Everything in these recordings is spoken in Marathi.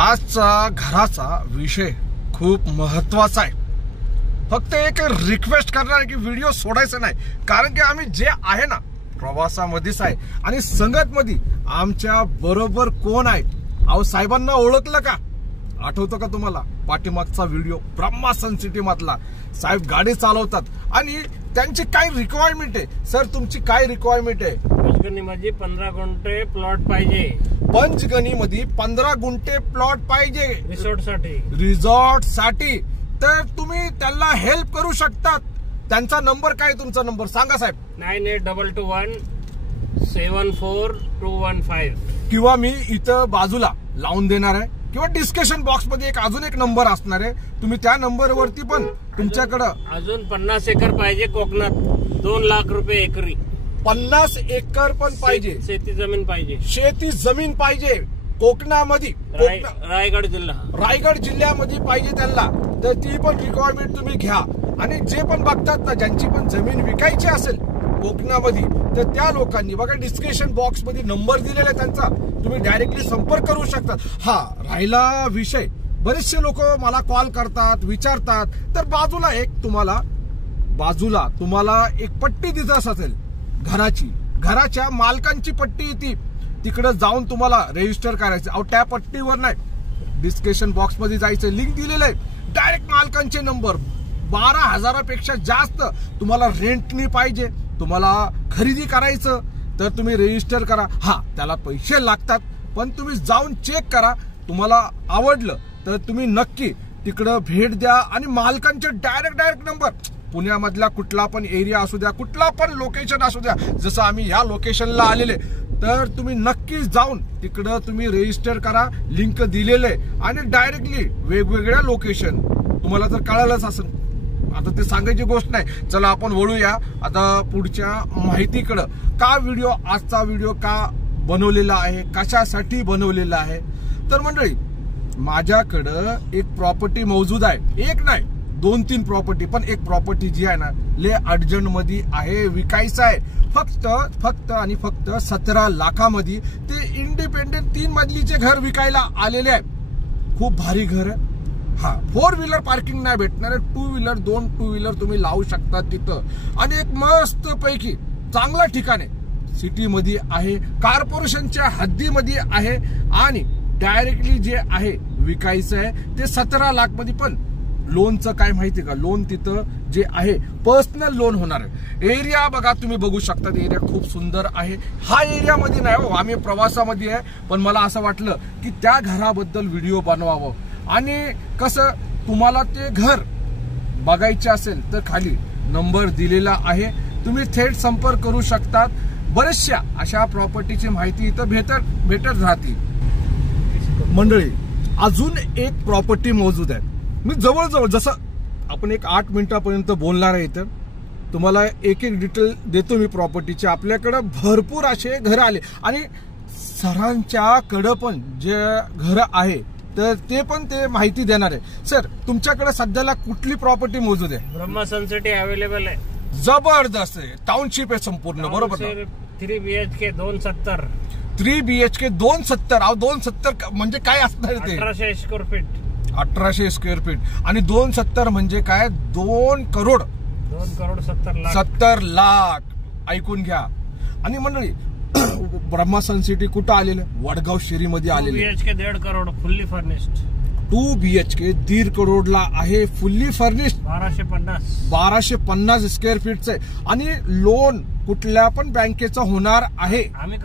आजचा घराचा विषय खूप महत्वाचा आहे। फक्त एक रिक्वेस्ट करणार की व्हिडिओ सोडायचा नाही, कारण की आम्ही जे आहे ना प्रवासामध्येच आहे आणि संगत मध्ये आमच्या बरोबर कोण आहे। अहो साहेबांना ओळखलं का? आठवतं का तुम्हाला पाठीमागचा व्हिडिओ ब्रह्मा सन सिटी मधला? साहेब गाडी चालवतात आणि त्यांची काय रिक्वायरमेंट आहे? सर तुमची काय रिक्वायरमेंट आहे? पंचगणीमध्ये 15 गुंठे प्लॉट पाहिजे। पंचगणीमध्ये 15 गुंठे प्लॉट पाहिजे रिसॉर्ट साठी। तर तुम्ही त्यांना हेल्प करू शकतात। त्यांचा नंबर काय? तुमचा नंबर सांगा साहेब। 9822174215 किंवा मी इथं बाजूला लावून देणार आहे किंवा डिस्कशन बॉक्स मध्ये अजून एक नंबर असणार आहे। तुम्ही त्या नंबरवरती पण तुमच्याकडे अजून 50 एकर पाहिजे कोकणात, 2 लाख रुपये एकरी। 50 एकर पण पाहिजे, शेती जमीन पाहिजे, शेती जमीन पाहिजे कोकणामध्ये, रायगड जिल्ह्यामध्ये पाहिजे त्यांना। तर ती पण रिक्वायरमेंट तुम्ही घ्या आणि जे पण बघतात ना ज्यांची पण जमीन विकायची असेल कोकणामध्ये, तर त्या लोकांनी बघा डिस्क्रिप्शन बॉक्स मध्ये नंबर दिलेला आहे त्यांचा, तुम्ही डायरेक्टली संपर्क करू शकता। हा राहिला विषय, बरेचसे लोक मला कॉल करतात, विचारतात, तर बाजूला तुम्हाला एक पट्टी दिसत असेल घराच्या मालकांची पट्टी येते, तिकडे जाऊन तुम्हाला रजिस्टर करायचं। अहो त्या पट्टीवर नाही, डिस्क्रिप्शन बॉक्स मध्ये जायचं, लिंक दिलेलं आहे, डायरेक्ट मालकांचे नंबर। 12,000पेक्षा जास्त तुम्हाला रेंटनी पाहिजे, तुम्हाला खरेदी करायचं तर तुम्ही रजिस्टर करा। हा त्याला पैसे लागतात, पण तुम्ही जाऊन चेक करा, तुम्हाला आवडलं तर तुम्ही नक्की तिकडं भेट द्या आणि मालकांचे डायरेक्ट नंबर, पुण्यामधला कुठला पण एरिया असू द्या, कुठला पण लोकेशन असू द्या, जसं आम्ही या लोकेशनला आलेले, तर तुम्ही नक्की जाऊन तिकडं तुम्ही रजिस्टर करा, लिंक दिलेले आणि डायरेक्टली वेगवेगळ्या लोकेशन तुम्हाला तर कळालंच असेल, आता ते सांगायची गोष्ट नाही। चला आपण वळूया आता पुढच्या माहितीकडे। आजचा व्हिडिओ का बनवलेला आहे, कशासाठी बनवलेला आहे? तर मंडळी माझ्याकडं एक प्रॉपर्टी मौजूद आहे, एक नाही 2-3 प्रॉपर्टी, पण एक प्रॉपर्टी जी आहे ना ले अर्जंट मध्ये आहे, विकायचं आहे। फक्त 17 लाखामध्ये ते इंडिपेंडेंट 3 मजलीचे घर विकायला आलेले आहे। खूप भारी घर आहे। हा 4 व्हीलर पार्किंग नाही भेटणार, 2 व्हीलर तुम्ही लावू शकता तिथं आणि एक मस्त पैकी चांगला ठिकाण आहे, सिटी मध्ये आहे, कॉर्पोरेशनच्या हद्दीमध्ये आहे आणि डायरेक्टली जे आहे विकायचं आहे ते 17 लाख मध्ये। पण लोनचं काय माहिती का? लोन तिथं जे आहे पर्सनल लोन होणार आहे। एरिया बघा, तुम्ही बघू शकता, एरिया खूप सुंदर आहे। हा एरियामध्ये नाही हो, आम्ही प्रवासामध्ये आहे, पण मला असं वाटलं की त्या घराबद्दल व्हिडिओ बनवावं। आणि कसं तुम्हाला ते घर बघायचे असेल तर खाली नंबर दिलेला आहे, तुम्ही थेट संपर्क करू शकतात। बरेचशा अशा प्रॉपर्टीची माहिती इथं भेटत राहते। मंडळी अजून एक प्रॉपर्टी मौजूद आहे, मी जवळजवळ जसं आपण एक 8 मिनिटापर्यंत बोलणार आहे, इथं तुम्हाला एक डिटेल देतो मी प्रॉपर्टीचे। आपल्याकडे भरपूर असे घर आले आणि सरांच्याकडे पण जे घर आहे तर ते पण ते माहिती देणार आहे। सर तुमच्याकडे सध्याला कुठली प्रॉपर्टी मौजूद आहे? ब्रह्मा सन सिटी अवेलेबल आहे, जबरदस्त आहे, टाउनशिप आहे संपूर्ण, बरोबर? 3 BHK 270 3 BHK 270 अहो 270 म्हणजे काय असणार ते? 1800 स्क्वेअर फीट 1800 स्क्वेअर फीट आणि 270 म्हणजे काय? 2 करोड 70 लाख ऐकून घ्या। आणि मंडळी ब्रह्मा सन सिटी कुठं आलेलं? वडगाव शेरीमध्ये आलेलं। 2 BHK 1.5 crore fully furnished, 2 BHK 1.5 करोडला आहे, फुल्ली फर्निश्ड, 1250 स्क्वेअर फीटचं आहे आणि लोन कुठल्या पण बँकेचं होणार आहे, आम्ही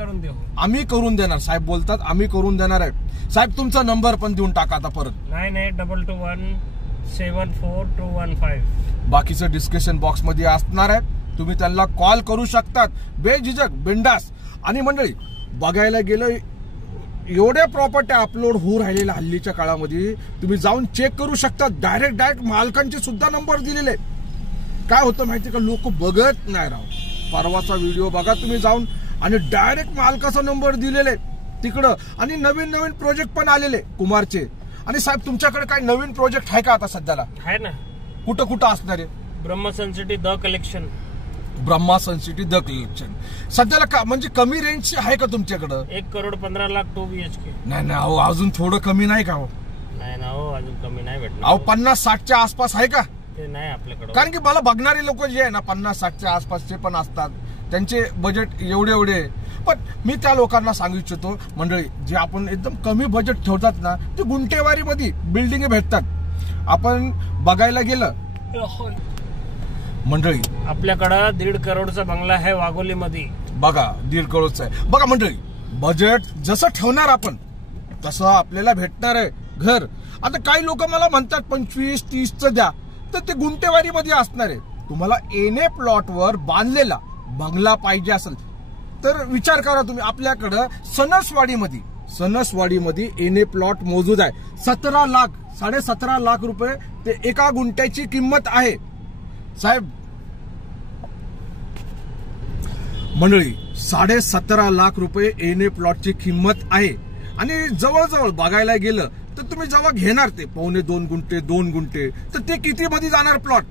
करून देणार। साहेब बोलतात आम्ही करून देणार आहे। साहेब तुमचा नंबर पण देऊन टाका आता परत। 9822174215 बाकीचं डिस्क्रिप्शन बॉक्स मध्ये असणार आहे, तुम्ही त्यांना कॉल करू शकतात बेझिझक, बिंदास। आणि मंडळी बघायला गेलं एवढ्या प्रॉपर्टी अपलोड होऊ राहिलेल्या हल्लीच्या काळामध्ये, तुम्ही जाऊन चेक करू शकता, डायरेक्ट मालकांचे सुद्धा नंबर दिलेले। काय होतं माहिती का, लोक बघत नाही राव। परवाचा व्हिडिओ बघा तुम्ही जाऊन आणि डायरेक्ट मालकाचा नंबर दिलेले तिकडं आणि नवीन प्रोजेक्ट पण आलेले कुमारचे। आणि साहेब तुमच्याकडे काय नवीन प्रोजेक्ट आहे का आता सध्याला? आहे ना। कुठं असणार आहे? Brahma sun city the collection Brahma Suncity the collection. सध्याला म्हणजे कमी रेंज आहे का तुमच्याकडं? 1,15,00,000 2 BHK. नाही नाही अहो, अजून थोडं कमी नाही का? नाही ना हो, अजून कमी नाही भेटणार. अहो 50-60च्या आसपास आहे का? ते नाही आपल्याकडे. कारण की मला बघणारे लोक जे आहे ना 50-60च्या आसपासचे पण असतात, त्यांचे बजेट एवढे. पण मी त्या लोकांना सांगू इच्छितो मंडळी, जे आपण एकदम कमी बजेट ठेवतात ना, ते गुंटेवारी मध्ये बिल्डिंग भेटतात. आपण बघायला गेलं मंडळी, आपल्याकडं 1.5 करोडचा बंगला आहे वाघोली मध्ये. बघा 1.5 करोडचा आहे. बघा मंडळी, बजेट जसं ठेवणार आपण तसं आपल्याला भेटणार आहे घर. आता काही लोक मला म्हणतात 25-30चं द्या, तर ते गुंटेवारी मध्ये असणार आहे. तुम्हाला एने प्लॉटवर बांधलेला बंगला पाहिजे असेल तर विचार करा तुम्ही. आपल्याकडं सणसवाडीमध्ये एने प्लॉट मोजूद आहे. 17 लाख 17.5 लाख रुपये ते एका गुंट्याची किंमत आहे साहेब. मंडळी 17.5 लाख रुपये एने प्लॉटची किंमत आहे. आणि जवळजवळ बघायला गेलं तर तुम्ही जेव्हा घेणार ते 1.25 गुंठे 2 गुंठे, तर ते किती मध्ये जाणार प्लॉट?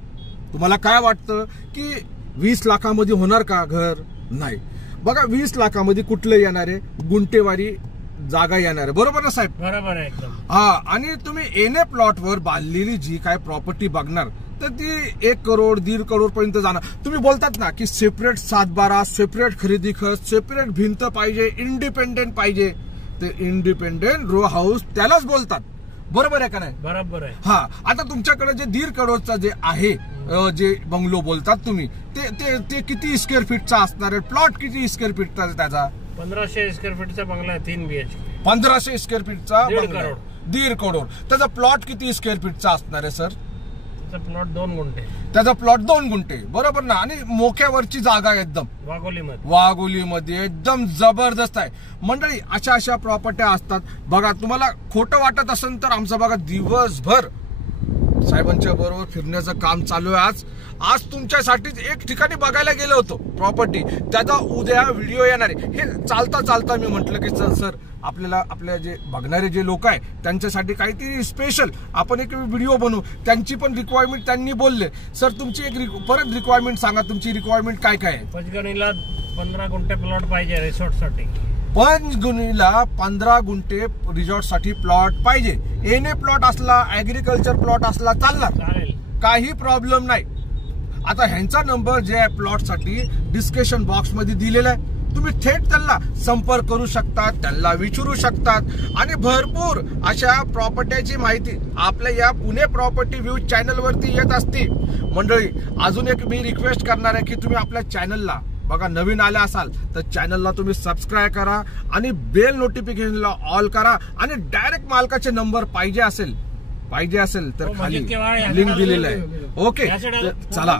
तुम्हाला काय वाटतं की 20 लाखामध्ये होणार का घर? नाही. बघा 20 लाखामध्ये कुठलं येणार आहे? गुंटेवारी जागा येणार आहे. बरोबर ना साहेब? बरोबर आहे एकदम. हा. आणि तुम्ही एने प्लॉटवर बांधलेली जी काय प्रॉपर्टी बघणार तर ती 1 करोड 1.5 करोड पर्यंत जाणार. तुम्ही बोलतात ना की सेपरेट 7/12, सेपरेट खरेदी खर्च, सेपरेट भिंत पाहिजे, इंडिपेंडेंट पाहिजे. ते इंडिपेंडेंट रो हाऊस त्यालाच बोलतात. बरोबर आहे का नाही? बरोबर आहे. हा. आता तुमच्याकडे जे 1.5 करोडचा जे आहे, जे बंगलो बोलतात तुम्ही, ते किती स्क्वेअर फीटचा असणार आहे? प्लॉट किती स्क्वेअर फीटचा त्याचा? 1500 स्क्वेअर फीटचा बंगला आहे 3 BHK. 1500 स्क्वेअर फीटचा 1.5 बंगला, करोड. 1.5 करोड. त्याचा प्लॉट किती स्क्वेअर फीटचा असणार आहे सर? त्याचा प्लॉट 2 गुंठे. त्याचा प्लॉट 2 गुंठे. बरोबर ना? आणि मोक्यावरची जागा आहे एकदम वाघोलीमध्ये एकदम जबरदस्त आहे. मंडळी अशा प्रॉपर्ट्या असतात. बघा तुम्हाला खोटं वाटत असेल तर आमचं बघा दिवसभर साहेबांच्या बरोबर फिरण्याचं काम चालू आहे. आज तुमच्यासाठीच एक ठिकाणी बघायला गेलो होतो प्रॉपर्टी, त्याचा उद्या व्हिडिओ येणार आहे. हे चालता मी म्हटलं की सर आपल्याला आपल्या जे बघणारे जे लोक आहे त्यांच्यासाठी काहीतरी स्पेशल आपण एक व्हिडिओ बनवू. त्यांची पण रिक्वायरमेंट त्यांनी बोलले, सर तुमची एक परत रिक्वायरमेंट सांगा, तुमची रिक्वायरमेंट काय आहे? पंचगणीला 15 गुंठे प्लॉट पाहिजे रिसॉर्टसाठी. पंचगणीला 15 गुंठे रिसॉर्टसाठी प्लॉट पाहिजे. एने प्लॉट असला, ऍग्रिकल्चर प्लॉट असला चालेल, काही प्रॉब्लेम नाही. आता ह्यांचा नंबर जे आहे प्लॉटसाठी डिस्क्रिप्शन बॉक्स मध्ये दिलेला आहे. तुम्ही थेट त्यांना संपर्क करू शकतात, त्यांना विचारू शकतात. आणि भरपूर अशा प्रॉपर्टीची माहिती आपल्या या पुणे प्रॉपर्टी व्ह्यू चॅनल वरती येत असते. मंडळी अजून एक मी रिक्वेस्ट करणार आहे की तुम्ही आपल्या चॅनलला बघा नवीन आले असाल तर चॅनलला तुम्ही सबस्क्राईब करा आणि बेल नोटिफिकेशनला ऑल करा. आणि डायरेक्ट मालकाचे नंबर पाहिजे असेल तर खाली लिंक दिलेला आहे. ओके चला.